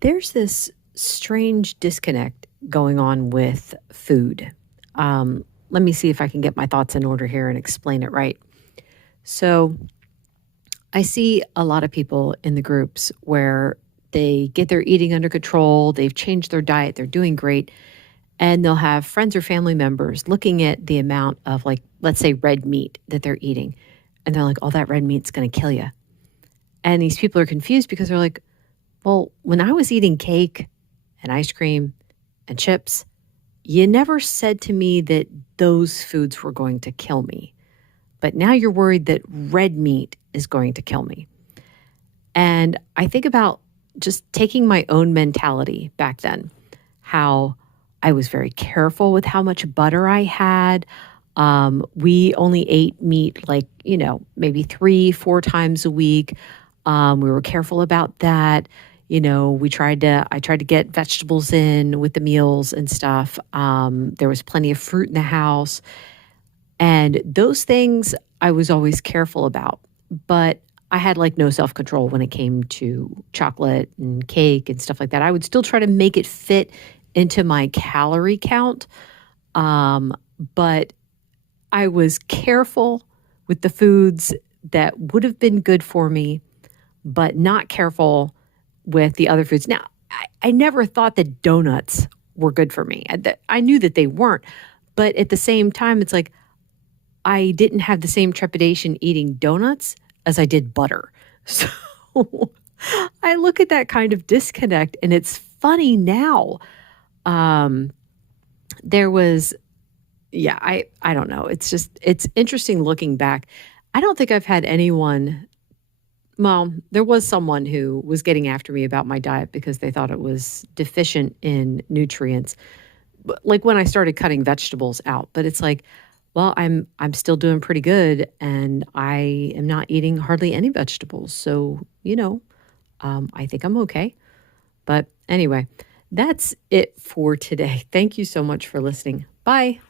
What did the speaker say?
There's this strange disconnect going on with food. Let me see if I can get my thoughts in order here and explain it right. So, I see a lot of people in the groups where they get their eating under control, they've changed their diet, they're doing great, and they'll have friends or family members looking at the amount of, like, let's say, red meat that they're eating. And they're like, oh, that red meat's going to kill you. And these people are confused because they're like, well, when I was eating cake and ice cream and chips, you never said to me that those foods were going to kill me. But now you're worried that red meat is going to kill me. And I think about just taking my own mentality back then, how I was very careful with how much butter I had. We only ate meat like, maybe 3, 4 times a week. We were careful about that. I tried to get vegetables in with the meals and stuff. There was plenty of fruit in the house. And those things I was always careful about. But I had like no self-control when it came to chocolate and cake and stuff like that. I would still try to make it fit into my calorie count. But I was careful with the foods that would have been good for me, but not careful with the other foods. Now, I never thought that donuts were good for me. I knew that they weren't. But at the same time, it's like I didn't have the same trepidation eating donuts as I did butter. So I look at that kind of disconnect, and it's funny now. There was, yeah, I don't know. It's interesting looking back. I don't think I've had anyone, well, there was someone who was getting after me about my diet because they thought it was deficient in nutrients. Like when I started cutting vegetables out, but it's like, well, I'm still doing pretty good, and I am not eating hardly any vegetables. So, I think I'm okay. But anyway, that's it for today. Thank you so much for listening. Bye.